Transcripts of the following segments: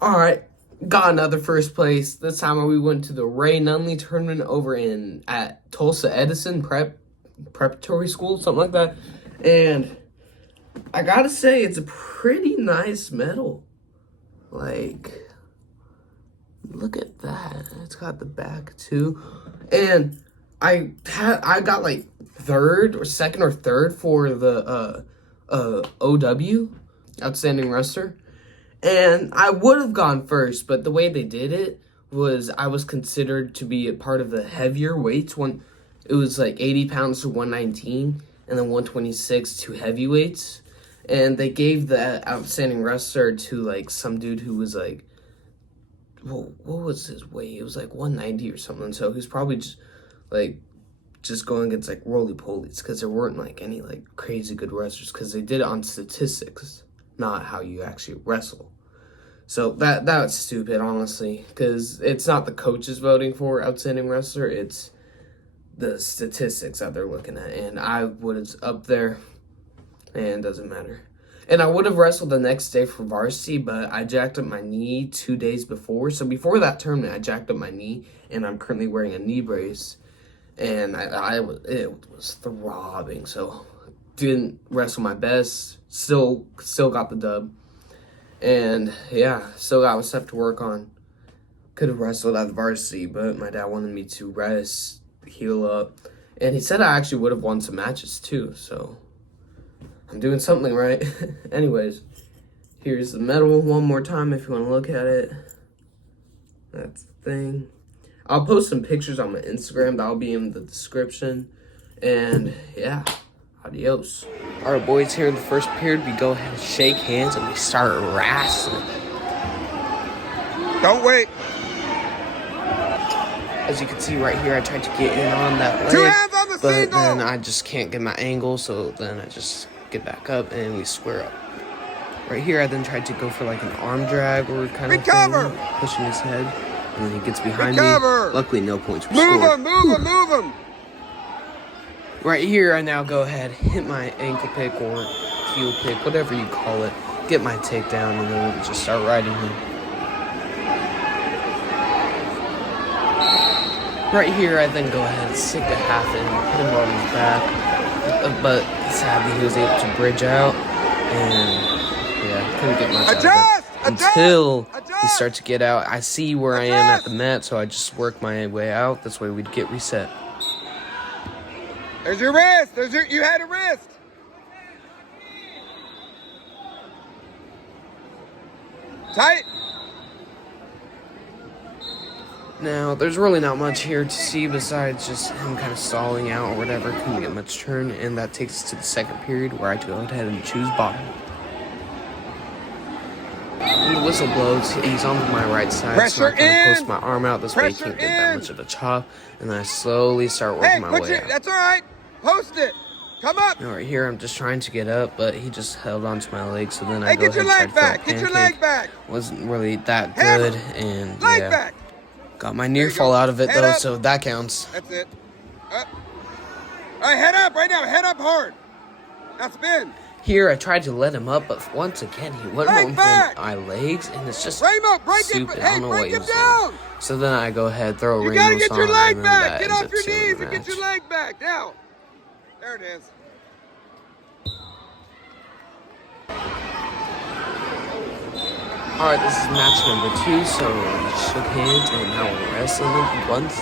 All right, got another first place. This time we went to the Nunneley tournament over at Tulsa Edison Preparatory School, something like that. And I gotta say, it's a pretty nice medal. Like, look at that. It's got the back too. And I got like second or third for the OW, Outstanding Wrestler. And I would have gone first, but the way they did it was I was considered to be a part of the heavier weights. When it was like 80 pounds to 119, and then 126 to heavyweights. And they gave the Outstanding Wrestler to like some dude who was like, well, what was his weight? It was like 190 or something. So he was probably just going against like roly-polies, because there weren't like any like crazy good wrestlers, because they did it on statistics, not how you actually wrestle. So that was stupid, honestly, because it's not the coaches voting for Outstanding Wrestler, it's the statistics that they're looking at. And I was up there, and it doesn't matter. And I would have wrestled the next day for varsity, but I jacked up my knee 2 days before. So before that tournament, I jacked up my knee, and I'm currently wearing a knee brace. And it was throbbing, so didn't wrestle my best. Still got the dub. And yeah, still got stuff to work on. Could have wrestled at the varsity, but my dad wanted me to rest, heal up. And he said I actually would have won some matches too, so I'm doing something right. Anyways, here's the medal one more time if you want to look at it. That's the thing. I'll post some pictures on my Instagram. That'll be in the description. And yeah, adios. All right, boys, here in the first period, we go ahead and shake hands and we start wrestling. Don't wait. As you can see right here, I tried to get in on that leg, 2 hands on the but single. then I just can't get my angle, so then I just get back up and we square up. Right here, I then tried to go for like an arm drag or kind of thing, pushing his head, and then he gets behind me. Luckily, no points were scored. Move him. Right here, I now go ahead, hit my ankle pick or heel pick, whatever you call it, get my takedown, and then just start riding him. Right here, I then go ahead and stick the half in, put him on his back, but sadly he was able to bridge out, and yeah, couldn't get much out of it. Until he starts to get out, I see where I am at the mat, so I just work my way out. This way we'd get reset. There's your wrist. You had a wrist. Tight. Now, there's really not much here to see besides just him kind of stalling out or whatever. Couldn't get much turn, and that takes us to the second period where I go ahead and choose bottom. When the whistle blows, he's on my right side, so I kind of post my arm out. This way he can't get that much of a chop, and then I slowly start working my way out. That's all right. Post it. Come up. Now right here, I'm just trying to get up, but he just held onto my leg, so then I go get your ahead leg and back. Get your leg back. Wasn't really that good, and leg yeah. Back. Got my near fall out of it, though, so that counts. That's it. Up. All right, head up right now. Head up hard. Now spin. Here, I tried to let him up, but once again, he went on my legs, and it's just stupid. I don't know what he was doing. So then I go ahead, throw a Ramos on, you gotta get your leg back. Get off your knees and get your leg back. Now. There it is. Alright, this is match number 2, so we shook hands, and now we're wrestling once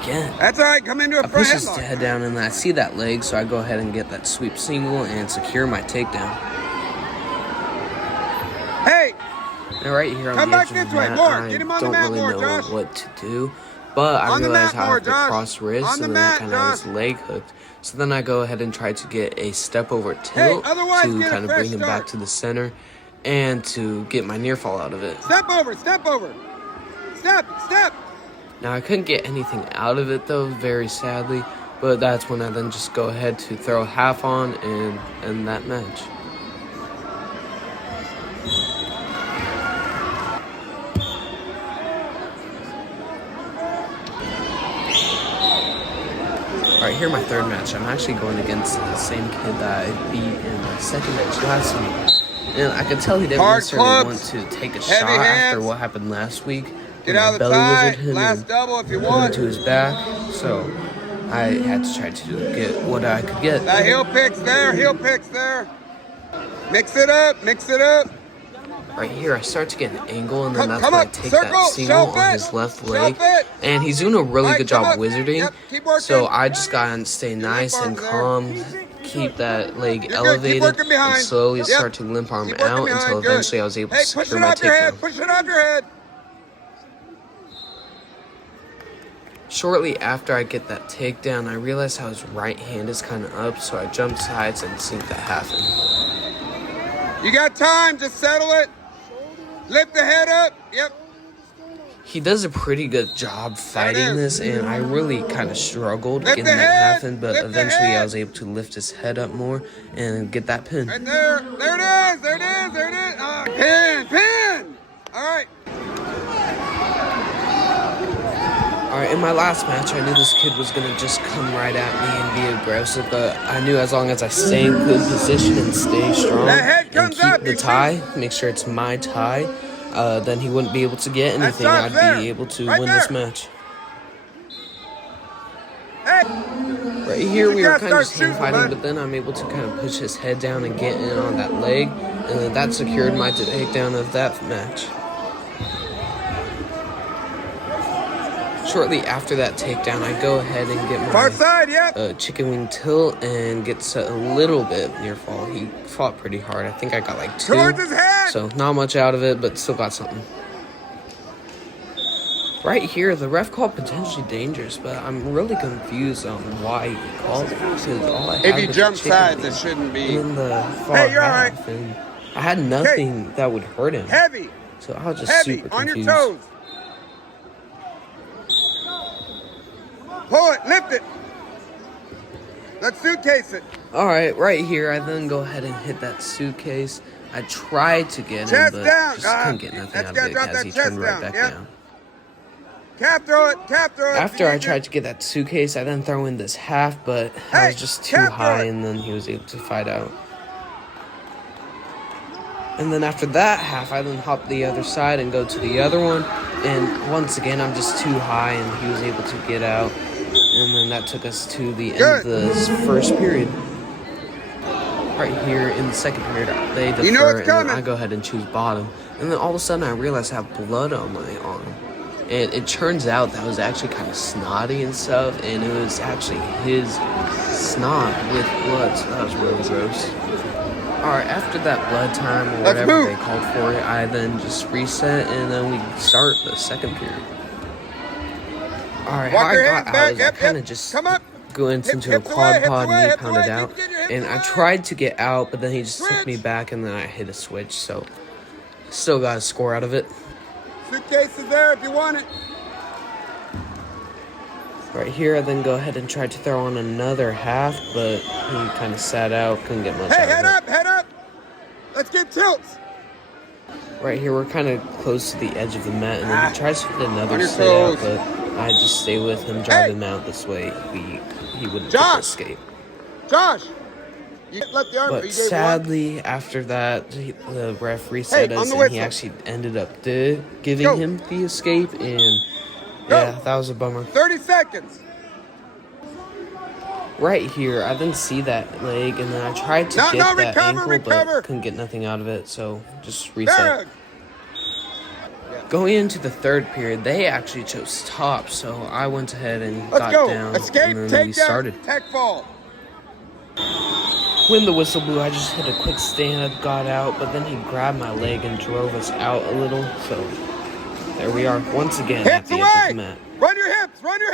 again. That's alright, come into a front headlock. I push his head down, and I see that leg, so I go ahead and get that sweep single and secure my takedown. Hey! Now right here on the edge of the mat, I don't really know what to do, but I realize I have to cross wrist, and then I kind of have his leg hooked. So then I go ahead and try to get a step over tilt to kind of bring him back to the center, and to get my near fall out of it. Step over. Step. Now, I couldn't get anything out of it, though, very sadly, but that's when I then just go ahead to throw half on and end that match. Alright, here my third match. I'm actually going against the same kid that I beat in my second match last week. And I could tell he didn't Hard necessarily clubs. want to take a Heavy shot after hands. what happened last week. Get when out I of the belly tie. wizarded him Last and double if you put him want. to his back. So I had to try to get what I could get. That heel pick's there. Heel pick's there. Mix it up. Mix it up. Right here, I start to get an angle, and then that's Come when I up, take circle, that single shelf on it, his left shelf leg. it. And he's doing a really Right, good come job up. wizarding. Yep, keep working. So I just gotta stay nice limp and arms calm, keep that leg You're good. Keep elevated, working behind. and slowly Yep. start to limp arm Keep working out behind. until Good. eventually I was able to Hey, push secure it my off your head. takedown. Push it off your head. Shortly after I get that takedown, I realize how his right hand is kind of up, so I jump sides and sink that half in. You got time. Just settle it. Lift the head up. Yep. He does a pretty good job fighting this, and I really kind of struggled Lift getting the that head, half in, but lift the eventually I head. was able to lift his head up more and get that pin. Right there. There it is. There it is. There it is. Pin. Pin. All right. Alright, in my last match, I knew this kid was going to just come right at me and be aggressive, but I knew as long as I stay in good position and stay strong That head and comes keep up, the you tie, make sure it's my tie, then he wouldn't be able to get anything. shot's I'd there. be able to Right win there. this match. Hey. Right here, we You were gotta kind of start just shooting, fighting, bud. but then I'm able to kind of push his head down and get in on that leg, and then that secured my takedown of that match. Shortly after that takedown, I go ahead and get Far my side. Yep. chicken wing tilt and gets a little bit near fall. He fought pretty hard. I think I got like 2. Towards his head. So not much out of it, but still got something. Right here, the ref called potentially dangerous, but I'm really confused on why he called it. Because all I If had you was jump a chicken sides, wing it shouldn't be. in the far Hey, you're all right. half, and I had nothing that would hurt him. Heavy. So I was just Heavy. super On confused. your toes. Pull it. Lift it. Let's suitcase it. Alright, right here, I then go ahead and hit that suitcase. I tried to get him, Chest but down. just couldn't get nothing That's out of gotta it drop as that he chest turned right down. back Yep. down. Calf throw it. Calf throw it. After I tried to get that suitcase, I then throw in this half, but I Hey, was just too calf throw high, it. and then he was able to fight out. And then after that half, I then hop the other side and go to the other one. And once again, I'm just too high, and he was able to get out. And then that took us to the end of the first period. Right here in the second period, they defer, You know it's and then coming. I go ahead and choose bottom. And then all of a sudden, I realized I have blood on my arm. And it turns out that was actually kind of snotty and stuff, and it was actually his snot with blood, so that was really gross. Alright, after that blood time, or Let's whatever move. they called for it, I then just reset, and then we start the second period. Alright, how Walk I your got hands out back. is I Yep, kind of yep. just Come up. went into a Hips away, quad hips pod, away, knee hips pounded away. out, Keep getting your hips and I away. tried to get out, but then he just took Switch. me back, and then I hit a switch, so still got a score out of it. Suitcase is there if you want it. Right here, I then go ahead and try to throw on another half, but he kind of sat out, couldn't get much Hey, out head of it. up, head up. Let's get tilts. Right here, we're kind of close to the edge of the mat, and then he tries to hit On another your sit out, toes. but I just stay with him, drive him out this way. He wouldn't Josh! escape. Josh. You left the arm. But you gave one. sadly, after that, the ref reset Hey, on us, the and he whistle. actually ended up giving Go. him the escape, and Go. yeah, that was a bummer. 30 seconds. Right here, I didn't see that leg, and then I tried to No, get no, that recover, ankle, recover. but couldn't get nothing out of it, so just reset. There. Going into the third period, they actually chose top, so I went ahead and Let's got go. down, Escape, and then take we down, started. tech fall. When the whistle blew, I just hit a quick stand, got out, but then he grabbed my leg and drove us out a little, so there we are, once again at Hips the edge of away. the mat. Run your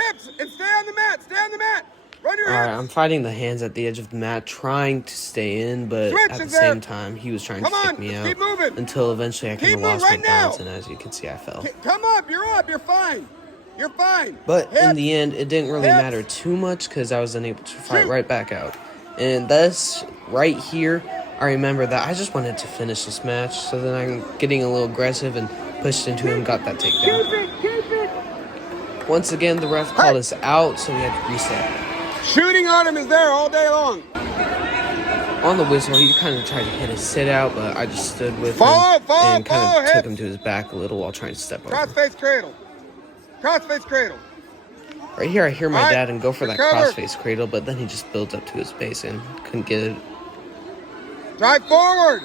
hips, and stay on the mat. Stay on the mat. Run your Alright, hips. I'm fighting the hands at the edge of the mat, trying to stay in, but Switch at the is there. same time, he was trying Come to on, kick me let's out keep moving. until eventually I kind Keep of moving lost right my balance, now. and as you can see, I fell. Come up. You're up. You're fine. You're fine. But in Hips. the end, it didn't really Hips. matter too much because I was unable to fight Shoot. right back out. And thus, right here, I remember that I just wanted to finish this match. So then I'm getting a little aggressive and pushed into him, got that takedown. Keep it. Once again, the ref called us out, so we had to reset. Shooting on him is there all day long. on the whistle, he kind of tried to hit a sit out, but I just stood with him and kind of took him to his back a little while trying to step over. Cross-face cradle. Cross-face cradle. Right here, I hear my dad and go for that cross-face cradle, but then he just builds up to his base and couldn't get it. Drive forward.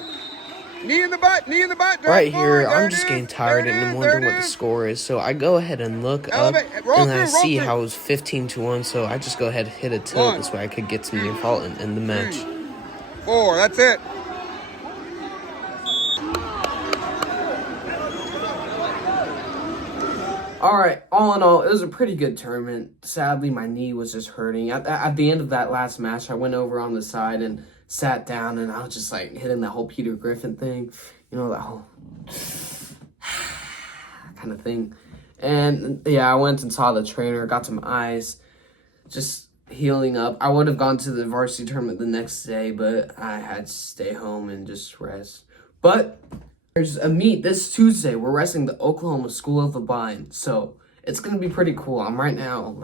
Knee in the butt. Knee in the butt. Right here, I'm just getting tired and I'm wondering what the score is, so I go ahead and look up, and I see how it was 15-1, so I just go ahead and hit a tilt. This way I could get some near fault and end the match. 4, that's it. Alright, all in all, it was a pretty good tournament. Sadly, my knee was just hurting. At the end of that last match, I went over on the side and sat down, and I was just like hitting that whole Peter Griffin thing. You know, that whole kind of thing. And yeah, I went and saw the trainer, got some ice, just healing up. I would have gone to the varsity tournament the next day, but I had to stay home and just rest. But there's a meet this Tuesday. We're wrestling the Oklahoma School of the Blind, so it's gonna be pretty cool. I'm right now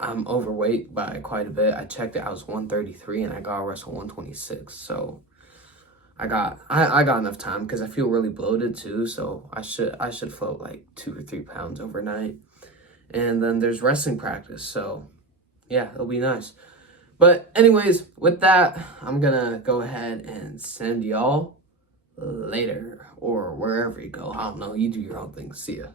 I'm overweight by quite a bit. I checked it. I was 133 and I got to wrestle 126. So I got enough time because I feel really bloated too. So I should float like 2 or 3 pounds overnight. And then there's wrestling practice. So yeah, it'll be nice. But anyways, with that, I'm gonna go ahead and send y'all later or wherever you go. I don't know. You do your own thing. See ya.